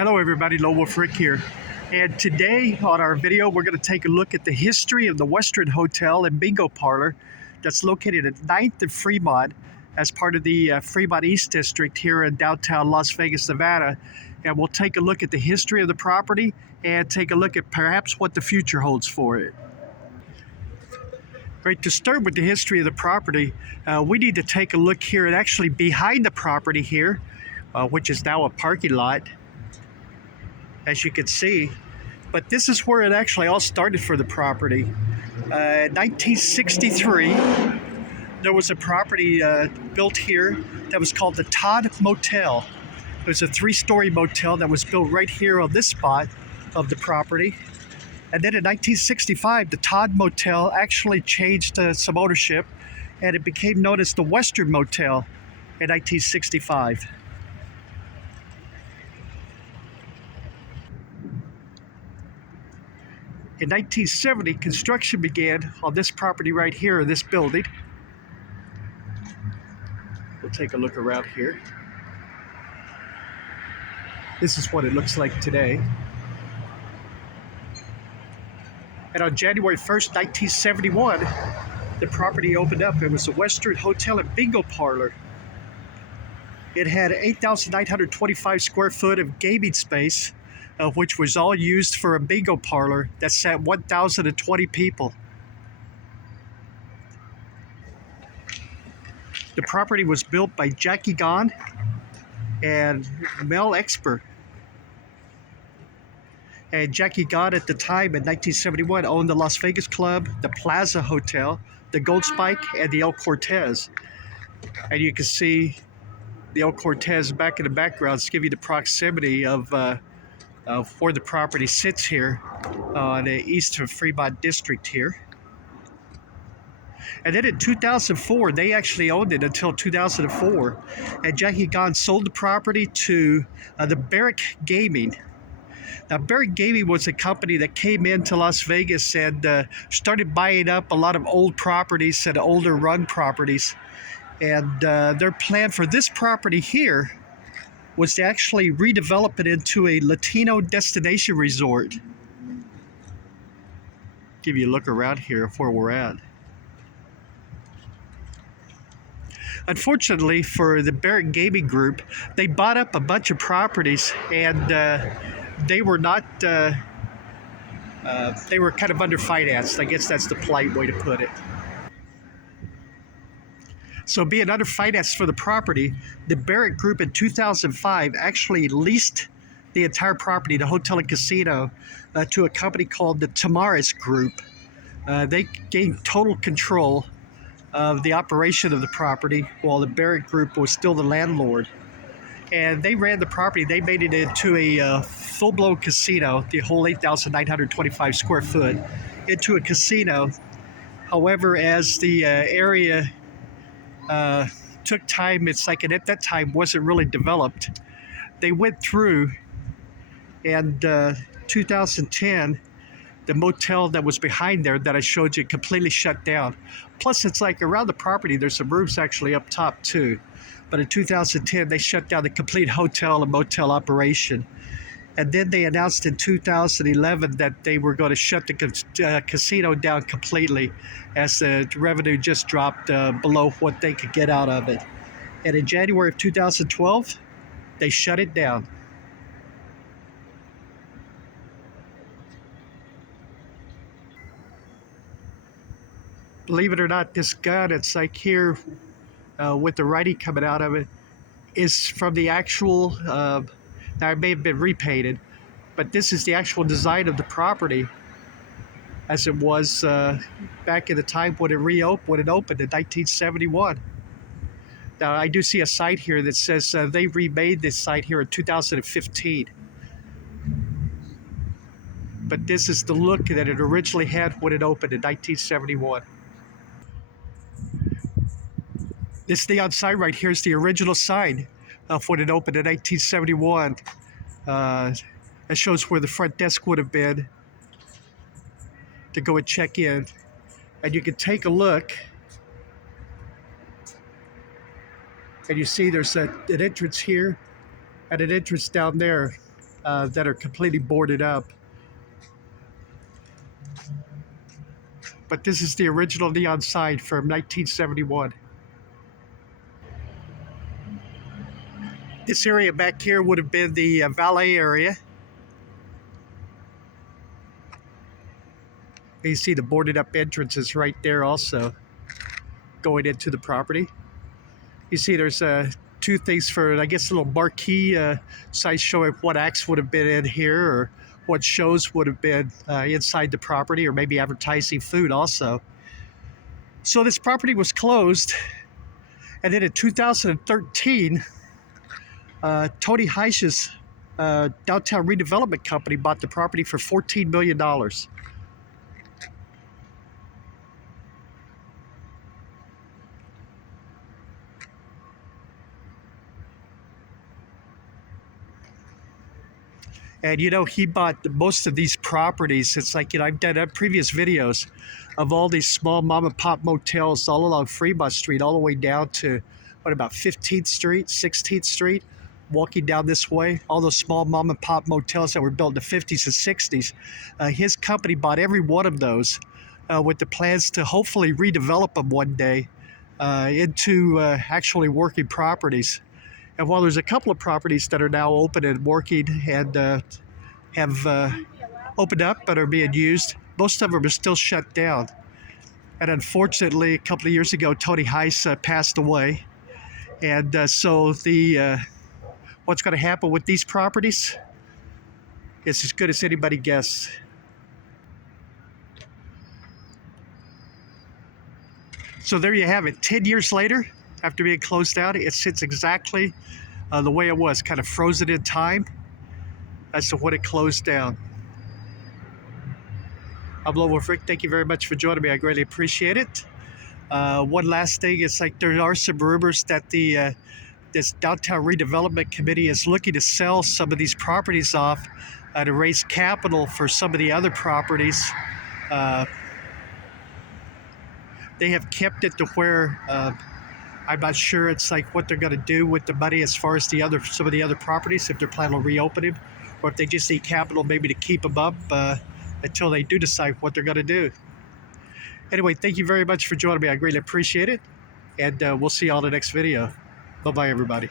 Hello everybody, Low Wolf Rick here. And today on our video, we're going to take a look at the history of the Western Hotel and Bingo Parlor that's located at 9th and Fremont as part of the Fremont East District here in downtown Las Vegas, Nevada. And we'll take a look at the history of the property and take a look at perhaps what the future holds for it. Right, to start with the history of the property, we need to take a look here and actually behind the property here, which is now a parking lot, as you can see. But this is where it actually all started for the property. 1963, there was a property built here that was called the Todd Motel. It was a 3-story motel that was built right here on this spot of the property. And then in 1965, the Todd Motel actually changed some ownership, and it became known as the Western Motel in 1965. In 1970, construction began on this property right here in this building. We'll take a look around here. This is what it looks like today. And on January 1st, 1971, the property opened up. It was the Western Hotel and Bingo Parlor. It had 8,925 square foot of gaming space, which was all used for a bingo parlor that sat 1,020 people. The property was built by Jackie Gahn and Mel Expert. And Jackie Gahn at the time in 1971 owned the Las Vegas Club, the Plaza Hotel, the Gold Spike, and the El Cortez. And you can see the El Cortez back in the background to give you the proximity of where the property sits here on the east of Fremont district here. And then in 2004, they actually owned it until 2004. And Jackie Gahn sold the property to the Barrick Gaming. Now, Barrick Gaming was a company that came into Las Vegas and started buying up a lot of old properties and older run properties. And their plan for this property here was to actually redevelop it into a Latino destination resort. Give you a look around here of where we're at. Unfortunately for the Barrick Gaming Group, they bought up a bunch of properties, and they were not, they were kind of underfinanced. I guess that's the polite way to put it. So being underfinanced for the property, the Barrick Group in 2005 actually leased the entire property, the hotel and casino, to a company called the Tamaris Group. They gained total control of the operation of the property while the Barrick Group was still the landlord. And they ran the property. They made it into a full-blown casino, the whole 8,925 square foot, into a casino. However, as the area took time, it's like it at that time wasn't really developed. They went through, and 2010, the motel that was behind there that I showed you completely shut down. Plus, it's like around the property, there's some rooms actually up top too. But in 2010, they shut down the complete hotel and motel operation. And then they announced in 2011 that they were going to shut the casino down completely as the revenue just dropped below what they could get out of it. And in January of 2012, they shut it down. Believe it or not, this gun, it's like here with the writing coming out of it, is from the actual, now it may have been repainted, but this is the actual design of the property as it was back in the time when it opened in 1971. Now, I do see a site here that says they remade this site here in 2015. But this is the look that it originally had when it opened in 1971. This neon sign right here is the original sign of when it opened in 1971. It shows where the front desk would have been to go and check in. And you can take a look and you see there's an entrance here and an entrance down there. that are completely boarded up. But this is the original neon sign from 1971. This area back here would have been the valet area. You see the boarded up entrances right there also going into the property. You see there's two things for, I guess, a little marquee sites showing what acts would have been in here or what shows would have been inside the property, or maybe advertising food also. So this property was closed, and then in 2013, Tony Heisch's downtown redevelopment company bought the property for $14 million. And he bought most of these properties. It's like, I've done previous videos of all these small mom and pop motels all along Fremont Street, all the way down to about 15th Street, 16th Street, walking down this way, all those small mom and pop motels that were built in the 50s and 60s. His company bought every one of those with the plans to hopefully redevelop them one day into actually working properties. And while there's a couple of properties that are now open and working and have opened up but are being used, most of them are still shut down. And unfortunately, a couple of years ago, Tony Heiss passed away. And so what's going to happen with these properties is as good as anybody guessed. So there you have it. 10 years later, after being closed down, it sits exactly the way it was, kind of frozen in time as to when it closed down. I'm Lone Wolf Rick. Thank you very much for joining me. I greatly appreciate it. One last thing, it's like there are some rumors that this downtown redevelopment committee is looking to sell some of these properties off to raise capital for some of the other properties. They have kept it to where I'm not sure it's like what they're going to do with the money as far as some of the other properties, if they're planning on reopening, or if they just need capital maybe to keep them up until they do decide what they're going to do. Anyway, thank you very much for joining me. I greatly appreciate it, and we'll see you all in the next video. Bye-bye, everybody.